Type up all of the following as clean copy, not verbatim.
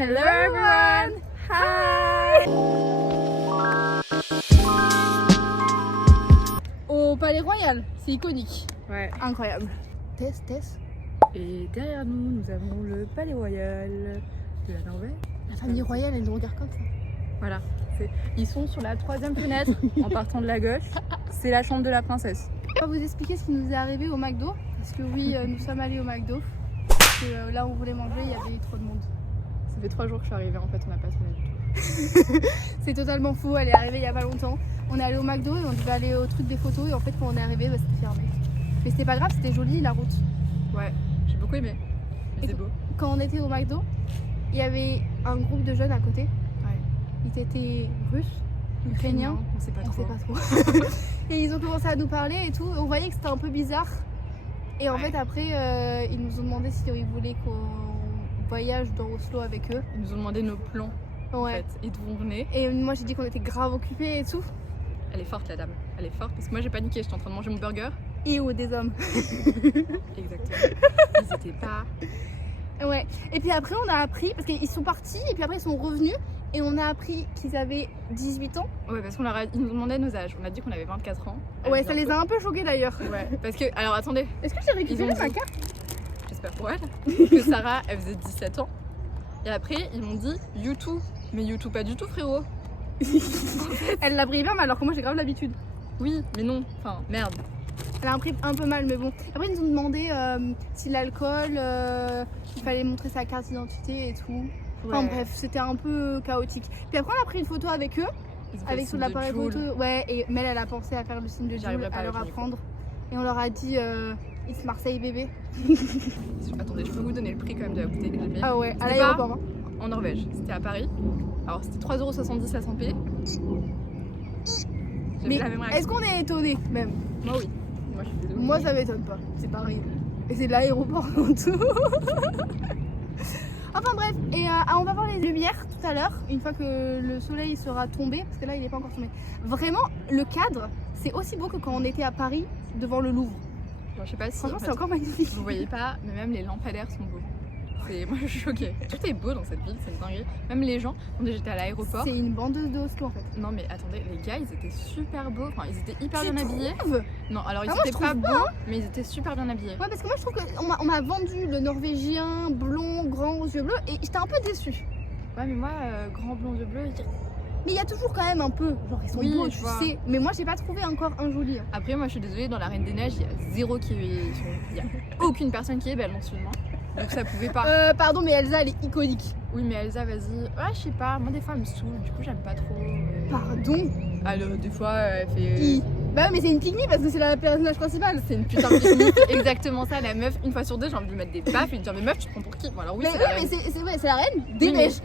Hello everyone! Hi! Au Palais Royal, c'est iconique. Ouais. Incroyable. Tess. Et derrière nous, nous avons le Palais Royal de la Norvège. La famille royale, elle nous regarde comme ça. Voilà. Ils sont sur la 3e fenêtre en partant de la gauche. C'est la chambre de la princesse. On va vous expliquer ce qui nous est arrivé au McDo. Parce que oui, nous sommes allés au McDo. Parce que là où on voulait manger, il y avait trop de monde. Ça fait 3 jours que je suis arrivée, en fait, on n'a pas tourné du tout. C'est totalement faux, elle est arrivée il y a pas longtemps. On est allé au McDo et on devait aller au truc des photos. Et en fait, quand on est arrivé, bah, c'était fermé. Mais c'était pas grave, c'était joli la route. Ouais, j'ai beaucoup aimé. Et C'est beau. Quand on était au McDo, il y avait un groupe de jeunes à côté. Ouais. Ils étaient russes, ukrainiens. On sait pas On trop. sait pas trop. Et ils ont commencé à nous parler et tout. On voyait que c'était un peu bizarre. Et en fait, après, ils nous ont demandé si ils voulaient qu'on voyage dans Oslo avec eux. Ils nous ont demandé nos plans, en Ouais. fait, et d'où on venait. Et moi, j'ai dit qu'on était grave occupés et tout. Elle est forte, la dame. Elle est forte parce que moi, j'ai paniqué. J'étais en train de manger mon burger. Et ou des hommes. Exactement. Ils étaient pas. Ouais. Et puis après, on a appris, parce qu'ils sont partis, et puis après, ils sont revenus. Et on a appris qu'ils avaient 18 ans. Ouais, parce qu'ils nous demandaient nos âges. On a dit qu'on avait 24 ans. Ouais, ça les a un peu choqués d'ailleurs. Ouais, parce que, alors attendez, Est-ce que j'ai récupéré Ils ont ma dit- carte? j'espère pour elle, que Sarah, elle faisait 17 ans. Et après, ils m'ont dit YouTube. Mais YouTube, pas du tout, frérot. Elle l'a pris bien, mais alors que moi, j'ai grave l'habitude. Oui, mais non. Enfin, merde. Elle a pris un peu mal, mais bon. Après, ils nous ont demandé si l'alcool, il fallait montrer sa carte d'identité et tout. Enfin bref, c'était un peu chaotique. Puis après, on a pris une photo avec eux, Ils ont fait avec le sur signe l'appareil de Joule. photo. Ouais, et Mel, elle a pensé à faire le signe de Joule, J'arriverai pas à avec leur le micro. apprendre. Et on leur a dit It's Marseille bébé. Attendez, je peux vous donner le prix quand même de la bouteille que j'ai payée. Ah ouais, à C'était l'aéroport. Hein. En Norvège, c'était à Paris. Alors c'était 3,70€ la 100p. J'ai Mais fait la même réaction. est-ce qu'on est étonné même? Moi oui. Moi je suis désolée. Moi, ça m'étonne pas. C'est Paris. Et c'est de l'aéroport en tout. Enfin bref, et on va voir les lumières tout à l'heure, une fois que le soleil sera tombé, parce que là il n'est pas encore tombé. Vraiment, le cadre, c'est aussi beau que quand on était à Paris devant le Louvre. Genre, je sais pas si Franchement, en fait, c'est encore magnifique. vous voyez pas, mais même les lampadaires sont beaux. Moi je suis choquée. Tout est beau dans cette ville, c'est une dinguerie. Même les gens, quand j'étais à l'aéroport. C'est une bandeuse de Oslo en fait. Non mais attendez, les gars ils étaient super beaux, enfin ils étaient hyper bien habillés. trouves? Non alors ils Ah, moi, étaient je pas trouve beaux, mais ils étaient super bien habillés. Ouais, parce que moi je trouve qu'on m'a vendu le norvégien blond, grand, aux yeux bleus, et j'étais un peu déçue. Ouais mais moi, grand blond yeux bleus, Mais il y a toujours quand même un peu, genre ils sont Oui, beaux, je tu vois. sais. Mais moi j'ai pas trouvé encore un joli. Hein. Après moi je suis désolée, dans la Reine des Neiges, il y a zéro qui il y a aucune personne qui est belle mensuellement. Donc ça pouvait pas. Pardon, mais Elsa elle est iconique. Oui mais Elsa vas-y, ouais je sais pas, moi des fois elle me saoule, du coup j'aime pas trop. Pardon. Alors des fois elle fait... Bah ouais, mais c'est une pygmy parce que c'est la personnage principale. C'est une putain de technique, c'est exactement ça, la meuf, une fois sur deux j'ai envie de lui mettre des baffes et de lui dire mais meuf tu te prends pour qui? Bon alors oui Mais c'est ouais, la mais reine. c'est la reine des Oui, mais- neiges.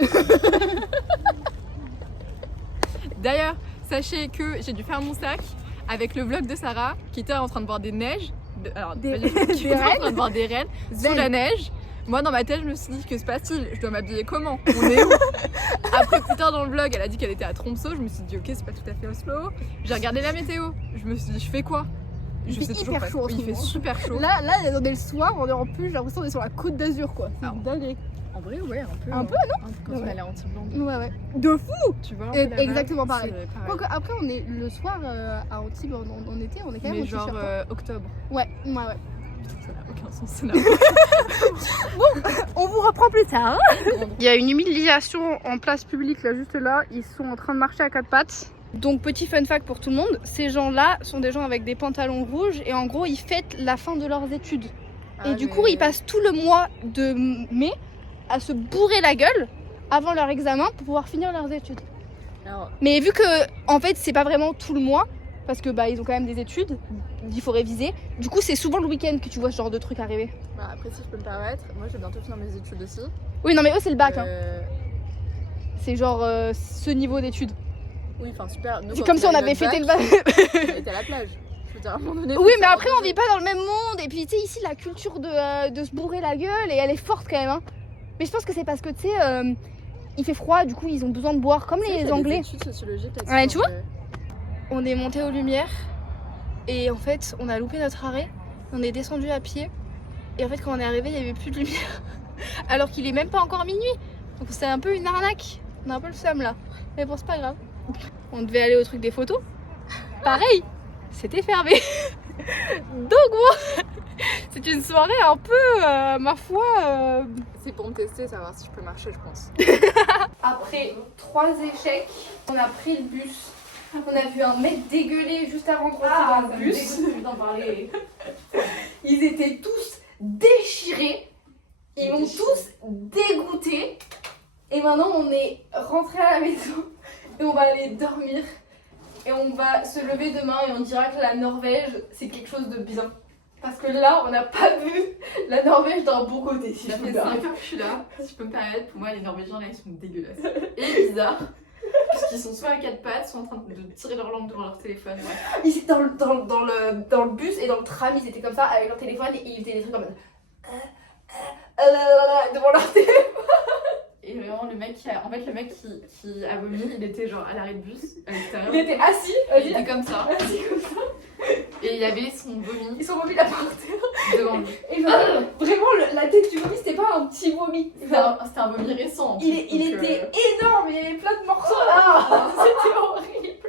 D'ailleurs, sachez que j'ai dû faire mon sac avec le vlog de Sarah qui était en train de voir des neiges. Alors, Des- pas du tout, qui des était en rennes train de voir des rennes sous Zen. la neige. Moi, dans ma tête, je me suis dit que se passe-t-il? Je dois m'habiller comment? On est où? Après, plus tard dans le vlog, elle a dit qu'elle était à Tromsø. Je me suis dit, ok, c'est pas tout à fait Oslo. J'ai regardé la météo. Je me suis dit, je fais quoi? Il Je fait sais toujours hyper pas. chaud en ce Il fait moment. super chaud. Là, on est le soir, on est en plus, j'ai l'impression qu'on est sur la côte d'Azur quoi. C'est Alors, dingue. En vrai, ouais, un peu. Un hein. peu, Quand on Ouais. allait à Antibes, Ouais, ouais. De fou. tu vois. un Et peu la vibe, exactement pareil. c'est pareil. Quoique, après, on est le soir à Antibes en été, on est quand même Mais au genre t-shirt. Hein. octobre. Ouais. Ça n'a aucun sens. Ça n'a On vous reprend plus tard. Il y a une humiliation en place publique là, juste là. Ils sont en train de marcher à quatre pattes. Donc petit fun fact pour tout le monde, ces gens-là sont des gens avec des pantalons rouges et en gros ils fêtent la fin de leurs études. Et du coup ils passent tout le mois de mai à se bourrer la gueule avant leur examen pour pouvoir finir leurs études. Alors, Mais vu que en fait c'est pas vraiment tout le mois, parce que bah ils ont quand même des études, il faut réviser. Du coup c'est souvent le week-end que tu vois ce genre de truc arriver. bah, après, si je peux me permettre, moi je vais bientôt finir mes études aussi. Oui non mais eux c'est le bac, hein. Euh, C'est genre ce niveau d'études. Oui, enfin super. Nous, C'est quand comme si on a eu avait notre fêté le bac, bac. on était à la plage. Je veux dire, à un moment donné. Oui, faut mais se après, on organiser. vit pas dans le même monde. Et puis, tu sais, ici, la culture de se bourrer la gueule, et elle est forte quand même. Hein. Mais je pense que c'est parce que, tu sais, il fait froid, du coup, ils ont besoin de boire, comme Tu sais qu'il y les a des Anglais. études sociologiques là-dessus, Ouais, tu donc, vois On est monté aux Lumières, et en fait, on a loupé notre arrêt. On est descendu à pied, et en fait, quand on est arrivé, il y avait plus de lumière. Alors qu'il est même pas encore minuit. Donc c'est un peu une arnaque. On a un peu le seum là. Mais bon, c'est pas grave. On devait aller au truc des photos. Pareil, c'était fermé. Donc bon, c'est une soirée un peu, ma foi... C'est pour me tester, savoir si je peux marcher, je pense. Après 3 échecs, on a pris le bus. On a vu un mec dégueuler juste avant de rentrer dans le bus. D'en parler. Ils étaient tous déchirés. Ils m'ont tous dégoûté. Et maintenant, on est rentré à la maison et on va aller dormir. Et on va se lever demain et on dira que la Norvège, c'est quelque chose de bien. Parce que là, on n'a pas vu la Norvège d'un bon côté, si Ça je fait peux 5 dire. ans que je suis là, si je peux me permettre, pour moi les Norvégiens là ils sont dégueulasses. Et bizarres. Puisqu'ils sont soit à 4 pattes, soit en train de tirer leur langue devant leur téléphone. Ouais. Ils étaient dans le bus et dans le tram, ils étaient comme ça avec leur téléphone et ils faisaient des trucs comme devant leur téléphone. Et vraiment le mec qui a vomi, il était genre à l'arrêt de bus à l'extérieur. Il était assis, Il était comme ça. assis comme ça. Et il y avait son vomi Ils sont vomi là par terre. devant lui. Et genre, vraiment, la tête du vomi, c'était pas un petit vomi. C'était un vomi récent. En plus, Il donc, était énorme, il y avait plein de morceaux là. C'était horrible.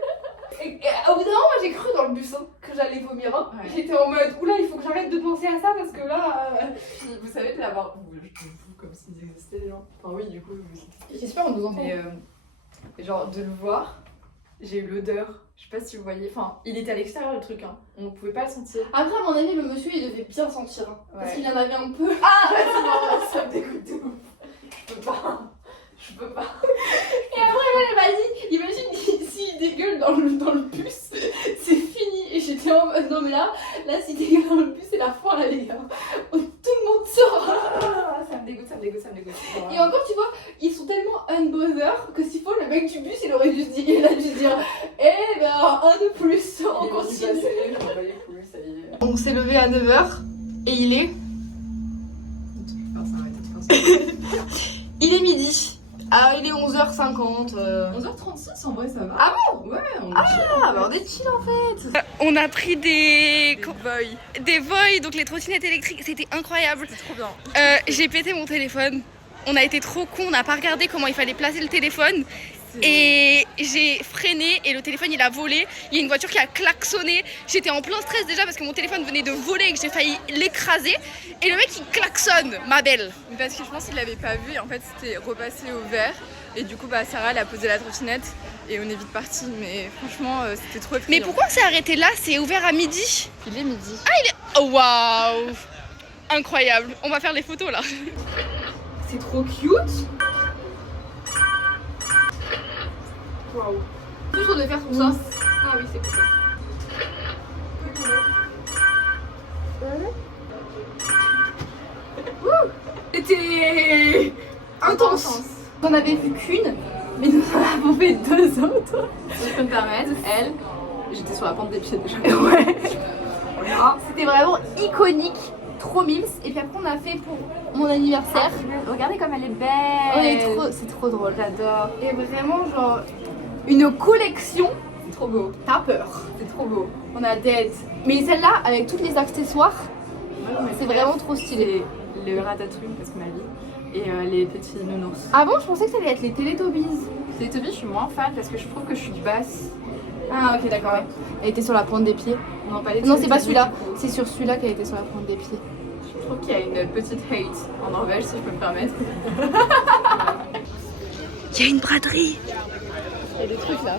Et au bout d'un moment, moi j'ai cru dans le bus hein, que j'allais vomir. Hein. Ouais. J'étais en mode, oula, il faut que j'arrête de penser à ça parce que là. Puis, vous savez de l'avoir. Comme s'ils existaient les gens. Enfin, oui, du coup. J'espère on nous entend. Mais genre de le voir, j'ai eu l'odeur. Je sais pas si vous voyez. Enfin, il était à l'extérieur le truc, hein. On pouvait pas le sentir. Après, à mon avis, le monsieur il devait bien sentir. Hein, parce Ouais. qu'il en avait un peu. Ah non, ça me dégoûte de ouf. Je peux pas. Je peux pas. Et après, moi, elle m'a dit, imagine s'il dégueule dans le bus, c'est fini. Et j'étais en mode, non mais là s'il dégueule dans le bus, c'est la fin là, les gars. Tout le monde sort. Ah, ça me dégoûte. Et encore, tu vois, ils sont tellement unbother que s'il faut, le mec du bus, il aurait dû se dire, il a dû se dire, eh ben, un de plus, on continue. On s'est levé à 9h et il est. Il est midi. Ah, il est 11h50. 11h36 en vrai ça va. Ah bon? Ouais, on est Ah, bah on est chill en fait. On a pris des Voi, donc les trottinettes électriques, c'était incroyable. C'est trop bien. J'ai pété mon téléphone. On a été trop cons, on n'a pas regardé comment il fallait placer le téléphone. Et j'ai freiné et le téléphone il a volé. Il y a une voiture qui a klaxonné. J'étais en plein stress déjà parce que mon téléphone venait de voler et que j'ai failli l'écraser. Et le mec il klaxonne, ma belle. Mais parce que je pense qu'il l'avait pas vu et en fait c'était repassé au vert. Et du coup bah Sarah elle a posé la trottinette et on est vite parti. Mais franchement c'était trop effrayant. Mais pourquoi on s'est arrêté là? C'est ouvert à midi. Il est midi. Oh waouh! Incroyable. On va faire les photos là. C'est trop cute. Waouh. Plus on devait faire tout ça. Ah oui, c'est cool. C'était intense. On avait vu qu'une, mais nous en avons fait 2 autres. Si je peux me permettre, elle, j'étais sur la pente des pieds déjà. Ouais. C'était vraiment iconique, trop mimes. Et puis après on a fait pour mon anniversaire. Regardez comme elle est belle. C'est trop drôle. J'adore. Et vraiment genre une collection. C'est trop beau. T'as peur. C'est trop beau. On a dead. Mais celle-là avec tous les accessoires, c'est vraiment trop stylé. Le ratatouille parce que ma vie. Et les petits nounours. Ah bon, je pensais que ça allait être les Teletubbies. Les Tobies, je suis moins fan parce que je trouve que je suis basse. Ah ok d'accord. Ouais. Elle était sur la pointe des pieds. Non, pas les Non, c'est pas Teletubbies. celui-là. C'est sur celui-là qu'elle était sur la pointe des pieds. Je trouve qu'il y a une petite hate en Norvège, si je peux me permettre. Il y a une braderie. Il y a des trucs là.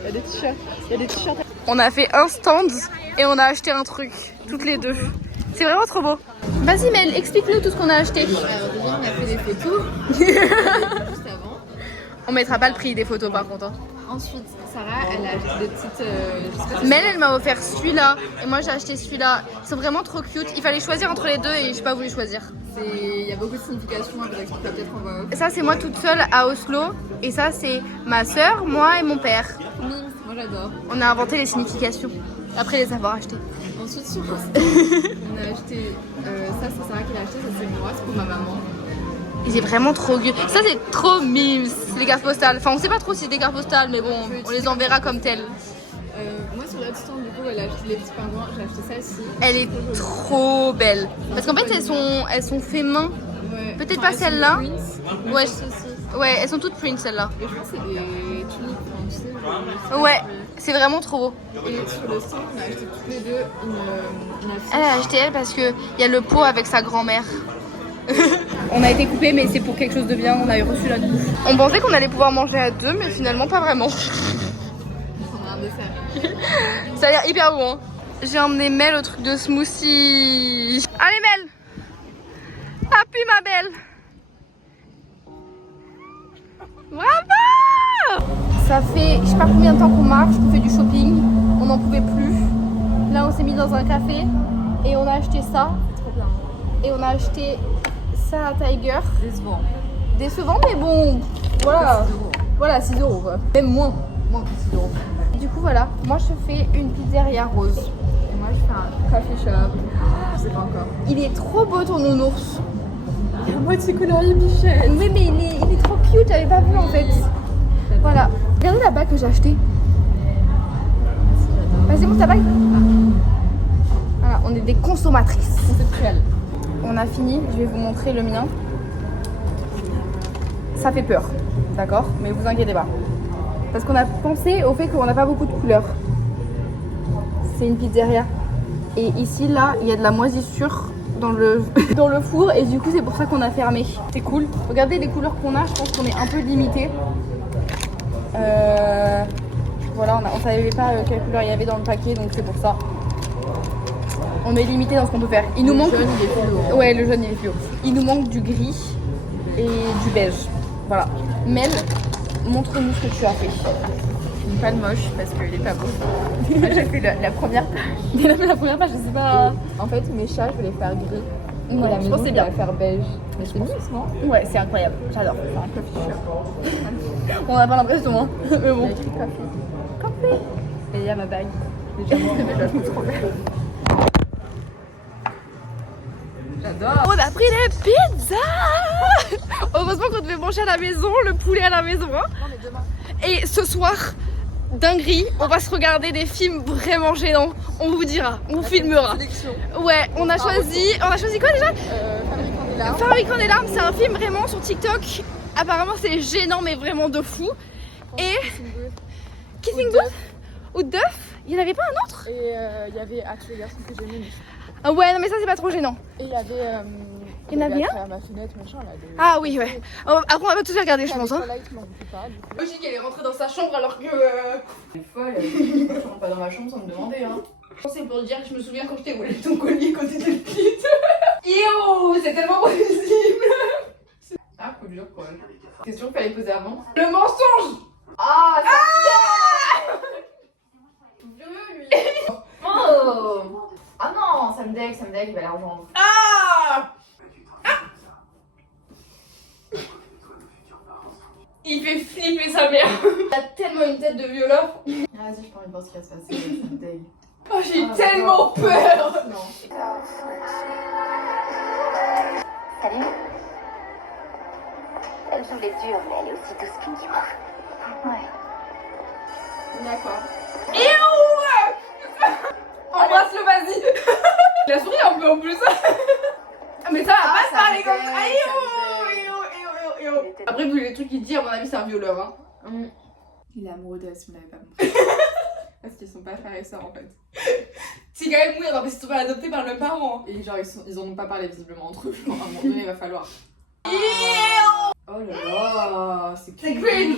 Il y a des t-shirts. Il y a des t-shirts. On a fait un stand et on a acheté un truc, toutes les deux. C'est vraiment trop beau. Vas-y Mel, explique-nous tout ce qu'on a acheté. Alors déjà, on a fait des photos. Juste avant. On mettra pas le prix des photos par contre. Hein. Ensuite, Sarah, elle a acheté des petites. Je sais pas si Mel, elle m'a offert celui-là et moi j'ai acheté celui-là. Ils sont vraiment trop cute. Il fallait choisir entre les deux et j'ai pas voulu choisir. il y a beaucoup de significations, elle vous expliquera peut-être en voix off. Ça c'est moi toute seule à Oslo et ça c'est ma soeur, moi et mon père. Moi j'adore. On a inventé les significations après les avoir achetées. Ensuite, sur Insta, on a acheté. Ça, c'est Sarah qui l'a acheté, ça c'est moi, c'est pour ma maman. Et c'est vraiment trop cute. Ça c'est trop mimes, les cartes postales. Enfin on sait pas trop si c'est des cartes postales mais bon, on les enverra comme telles. Moi sur l'autre stand, du coup, elle a acheté les petits pingouins, j'ai acheté ça aussi. Elle est trop belle. Parce qu'en fait elles sont fait main. Ouais. Peut-être Enfin, pas celle-là. elles sont des Queens. Ouais. Ceci. Ouais, elles sont toutes print celles-là. Et je pense que c'est des tuniques, tu sais. Ouais, c'est vraiment trop beau. Et sur le stand, on a acheté toutes les deux une affiche. Elle a acheté elle parce qu'il y a le pot avec sa grand-mère. On a été coupés mais c'est pour quelque chose de bien, on a reçu la bouffe. On pensait qu'on allait pouvoir manger à deux mais finalement pas vraiment. On a un dessert. Ça a l'air hyper bon hein. J'ai emmené Mel au truc de smoothie. Allez Mel, appuie ma belle. Bravo. Ça fait je sais pas combien de temps qu'on marche, qu'on fait du shopping. On n'en pouvait plus. Là on s'est mis dans un café et on a acheté ça. C'est trop bien. Et on a acheté ça à Tiger. Décevant. Décevant mais bon, voilà. 6 € Voilà, 6 € quoi. Même moins. Moins que 6 €. Et du coup voilà, moi je fais une pizzeria rose. Et moi, je fais un coffee shop. Je sais pas encore. Il est trop beau ton nounours. Il est à moitié colorié Michel. Oui mais il est trop cute, j'avais pas vu en fait. Voilà. Regardez la bague que j'ai achetée. Vas-y montre ta bague. Voilà, on est des consommatrices. Conceptuel. On a fini, je vais vous montrer le mien. Ça fait peur, d'accord? Mais vous inquiétez pas. Parce qu'on a pensé au fait qu'on n'a pas beaucoup de couleurs. C'est une pizzeria. Et ici, là, il y a de la moisissure dans le, dans le four. Et du coup, c'est pour ça qu'on a fermé. C'est cool. Regardez les couleurs qu'on a, je pense qu'on est un peu limité. Voilà, on savait pas quelle couleur il y avait dans le paquet, donc c'est pour ça. On est limité dans ce qu'on peut faire. Il nous manque. Le jaune, il est fluo. Ouais, le jaune il est fluo. Il nous manque du gris et du beige. Voilà. Mel, montre-nous ce que tu as fait. Pas de moche parce qu'il est pas beau. J'ai fait la première page. La première page, je sais pas. En fait, mes chats, je vais les faire gris. Ouais, Et la je maison, pense que c'est je bien. vais la faire beige. Mais c'est nice, non? Ouais, c'est incroyable. J'adore. C'est un coffee shop. On n'a pas l'impression, hein. Mais Il y a bon. écrit coffee. Et il y a ma bague. Déjà, moi, je la trouve trop belle. J'adore. On a pris des pizzas. Heureusement qu'on devait manger à la maison, le poulet à la maison. Hein. Non, mais demain. Et ce soir, dinguerie, on va se regarder des films vraiment gênants. On vous dira, on vous filmera. Sélection. Ouais, on a choisi quoi déjà? Fabricant des larmes. Fabricant des larmes, c'est un film vraiment sur TikTok. Apparemment c'est gênant mais vraiment de fou. Et Kissing Booth ou Duff, il n'y en avait pas un autre? Et il y avait Axe les garçons que j'aimais. Ah ouais non mais ça c'est pas trop gênant. Et il y avait. Il y en avait un? À ma fenêtre, machin là. Ah oui ouais. Après on va pas tous les regarder je pense. Hein. Twilight, mais on peut pas, du coup. Logique elle est rentrée dans sa chambre alors que... Elle est folle, je rentre pas dans ma chambre sans me demander. Hein. C'est pour dire que je me souviens quand je t'ai volé ton collier quand t'étais petite. Yo, c'est tellement possible. Ah, faut dur quand même. Question qu'il fallait poser avant. Le mensonge. Ah, ça me lui. Oh. Ah non, ça me deck, il va la rejoindre. Ah. Il fait flipper sa mère. Il a tellement une tête de violeur. Ah, vas-y, j'ai pas envie de voir ce qui va se passer, ça me deck. Oh, j'ai tellement peur. Non. Salut. Elle joue les durs, mais elle est aussi douce qu'une diva. Ouais. D'accord. Embrasse-le, vas-y. Il a souri un peu en plus. Mais ça va pas se parler comme ça. Aïe, Après, vu les trucs qu'il dit, à mon avis, c'est un violeur. Hein. Il est amoureux d'elle, si vous l'avez pas compris. Parce qu'ils sont pas frères et sœurs en fait. C'est quand même weird, parce qu'ils sont pas adoptés par le parent. Et genre, ils en ont pas parlé visiblement entre eux. Genre, à un moment donné, il va falloir. Oh là là, c'est cringe. Hein.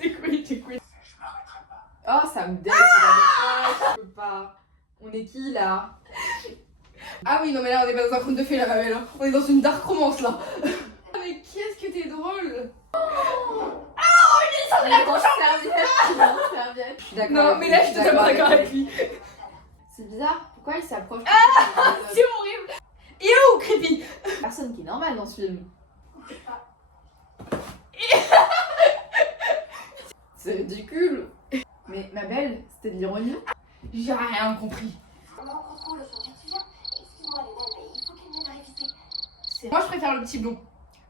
C'est cringe. Oh, ça me déçoit. Je peux pas. On est qui là? Ah oui, non mais là, on est pas dans un conte de fées là, ma belle. Hein. On est dans une dark romance là. Mais qu'est-ce que t'es drôle. Ça la serviette. Je suis d'accord. Non, mais là, je suis totalement d'accord avec lui. C'est bizarre. Pourquoi il s'approche? C'est horrible. Yo, creepy. Personne qui est normale dans ce film. C'est ridicule. Mais ma belle, c'était de l'ironie. J'ai rien compris. Maman contrôle aujourd'hui, tu viens? Excuse-moi, Léna, mais il faut qu'elle m'aide à réviser. Moi, je préfère le petit blond.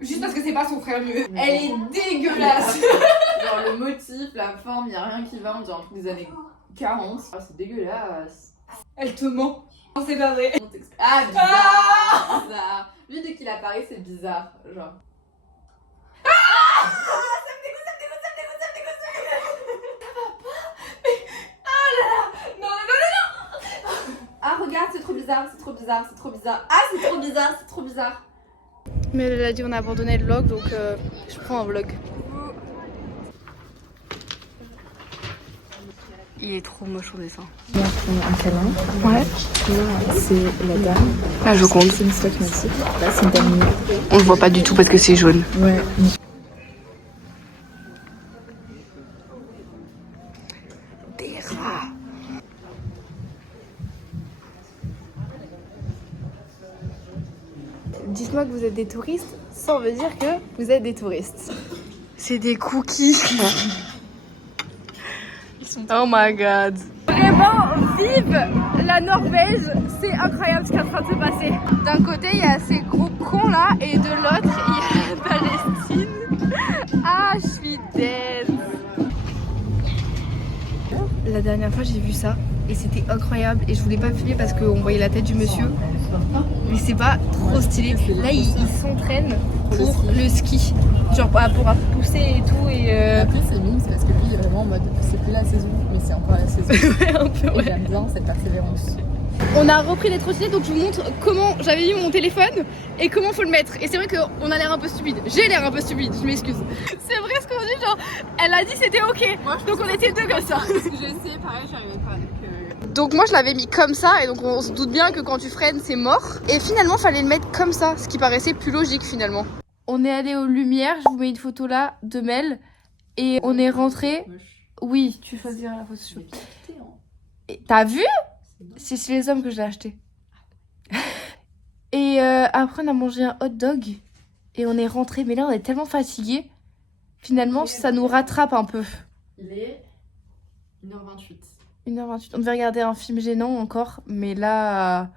Juste parce que c'est pas son frère mieux. Elle est dégueulasse. Genre le motif, la forme, y a rien qui va, on dirait un truc des années 40. Ah, c'est dégueulasse. Elle te ment. Non, c'est pas vrai. Ah, bizarre, bizarre. Lui, dès qu'il apparaît, c'est bizarre. Genre. Ah regarde, c'est trop bizarre, c'est trop bizarre, c'est trop bizarre. Ah c'est trop bizarre, c'est trop bizarre. Mais elle a dit on a abandonné le vlog, donc je prends un vlog. Il est trop moche son dessin. Un câlin. Ouais. Là, c'est la dame. La Joconde. C'est une stock massive. Là, c'est une dame. On le voit pas du tout parce que c'est jaune. Ouais. Des rats. Dites-moi que vous êtes des touristes sans me dire que vous êtes des touristes. C'est des cookies. Oh my god. Vraiment, vive la Norvège. C'est incroyable ce qui est en train de se passer. D'un côté, il y a ces gros cons là, et de l'autre, il y a la Palestine. Ah, je suis dead. La dernière fois, j'ai vu ça et c'était incroyable. Et je voulais pas filmer parce qu'on voyait la tête du monsieur. Mais c'est pas trop stylé. Là, il s'entraîne pour le ski. Genre pour pousser et tout. Et Après, c'est mime, c'est parce que lui, il est vraiment en mode c'est plus la saison, mais c'est encore la saison. ouais, un peu, Et ouais. j'aime bien cette persévérance. On a repris les trottinettes, donc je vous montre comment j'avais mis mon téléphone et comment faut le mettre. Et c'est vrai qu'on a l'air un peu stupide. J'ai l'air un peu stupide, je m'excuse. C'est vrai ce qu'on dit, genre, elle a dit c'était ok. Moi, Donc on était deux comme ça. Parce que j'ai essayé pareil, j'arrivais pas. Donc moi je l'avais mis comme ça et donc on se doute bien que quand tu freines c'est mort. Et finalement fallait le mettre comme ça, ce qui paraissait plus logique finalement. On est allé aux Lumières, je vous mets une photo là de Mel. Et on est rentré. Oui, tu choisiras la photo chaude. Et t'as vu? C'est chez les hommes que je l'ai acheté. Et après on a mangé un hot dog et on est rentré. Mais là on est tellement fatigué. Finalement ça nous rattrape un peu. Il est 1h28. 1h28. On devait regarder un film gênant encore. Mais là,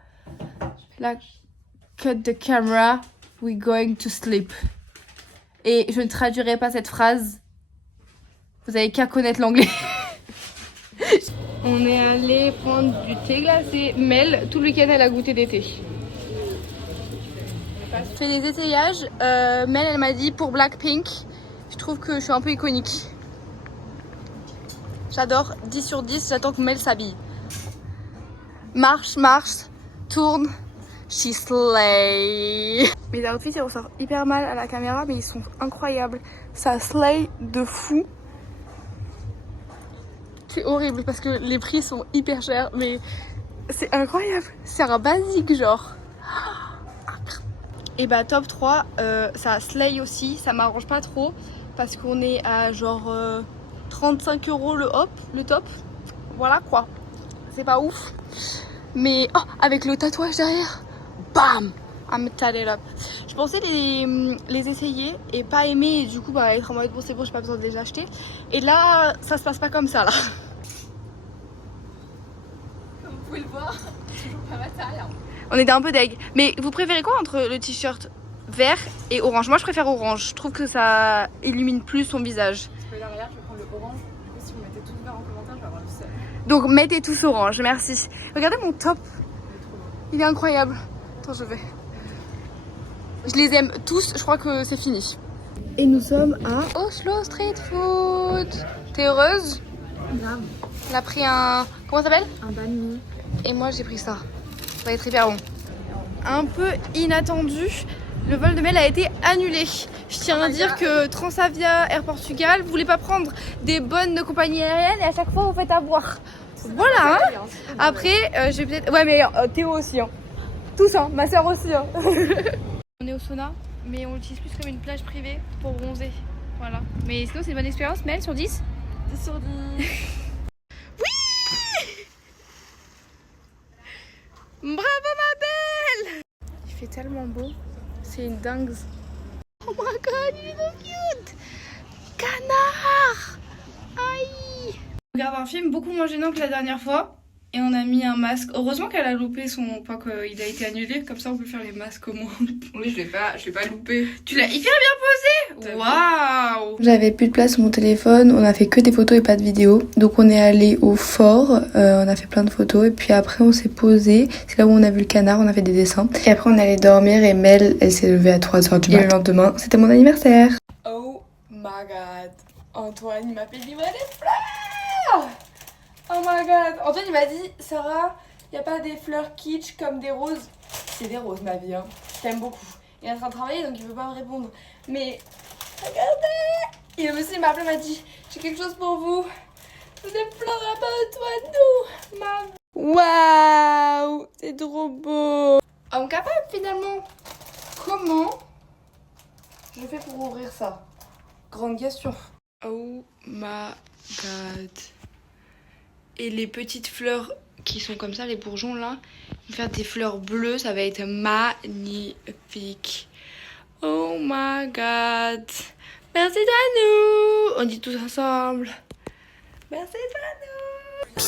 cut the camera, we're going to sleep. Et je ne traduirai pas cette phrase. Vous avez qu'à connaître l'anglais. On est allé prendre du thé glacé. Mel, tout le week-end, elle a goûté des thés. Je fais des étayages. Mel, elle m'a dit pour Blackpink, je trouve que je suis un peu iconique. J'adore, 10 sur 10, j'attends que Mel s'habille. Marche, tourne, she slay. Mes outfits ils ressortent hyper mal à la caméra, mais ils sont incroyables. Ça slay de fou. C'est horrible parce que les prix sont hyper chers, mais c'est incroyable. C'est un basique genre. Et bah top 3, ça slay aussi, ça m'arrange pas trop parce qu'on est à genre 35 € le top. Voilà quoi. C'est pas ouf. Mais oh, avec le tatouage derrière. Bam! I'm tatted up. Je pensais les essayer et pas aimer et du coup bah être en mode bon c'est bon j'ai pas besoin de les acheter. Et là ça se passe pas comme ça là. Comme vous pouvez le voir, toujours pas ma taille. Hein. On était un peu deg. Mais vous préférez quoi entre le t-shirt vert et orange? Moi je préfère orange. Je trouve que ça illumine plus son visage. Spoiler alert, je vais prendre le orange. Du coup si vous mettez tout vert en commentaire, je vais avoir le seul. Donc mettez tous orange, merci. Regardez mon top. Il est incroyable. Attends je vais. Je les aime tous, je crois que c'est fini. Et nous sommes à Oslo Street Food. T'es heureuse? Grave. Elle a pris un... Comment ça s'appelle? Un banh mi. Et moi j'ai pris ça. Ça va être hyper bon. Un peu inattendu, le vol de Mel a été annulé. Je tiens à dire que Transavia, Air Portugal, vous voulez pas prendre des bonnes compagnies aériennes et à chaque fois vous faites avoir. Voilà hein. Après je vais peut-être... Ouais mais Théo aussi hein. Tous hein, ma soeur aussi hein. On est au sauna, mais on l'utilise plus comme une plage privée pour bronzer. Voilà. Mais sinon c'est une bonne expérience, Mel, sur 10? 10 sur 10. Bravo ma belle! Il fait tellement beau, c'est une dingue. Oh my god, il est trop cute! Canard! Aïe! On regarde un film beaucoup moins gênant que la dernière fois. Et on a mis un masque. Heureusement qu'elle a loupé son... Pas qu'il a été annulé, comme ça on peut faire les masques au moins. Oui, je l'ai pas loupé. Tu l'as hyper bien posé! Waouh! J'avais plus de place sur mon téléphone, on a fait que des photos et pas de vidéos. Donc on est allé au fort, on a fait plein de photos et puis après on s'est posé. C'est là où on a vu le canard, on a fait des dessins. Et après on est allé dormir et Mel, elle s'est levée à 3h du matin. Et le lendemain, c'était mon anniversaire. Oh my my god. Antoine, il m'a fait livrer des fleurs. Oh my god. Antoine, il m'a dit, Sarah, y a pas des fleurs kitsch comme des roses. C'est des roses, ma vie, hein. Je t'aime beaucoup. Il est en train de travailler, donc il peut pas me répondre. Mais, regardez. Il aussi m'a appelé, m'a dit, j'ai quelque chose pour vous. Des fleurs à Antoine, nous. Waouh, c'est trop beau. Homme capable, finalement. Comment je fais pour ouvrir ça? Grande question. Oh my god. Et les petites fleurs qui sont comme ça, les bourgeons là, faire des fleurs bleues, ça va être magnifique. Oh my god. Merci à nous. On dit tous ensemble. Merci à nous.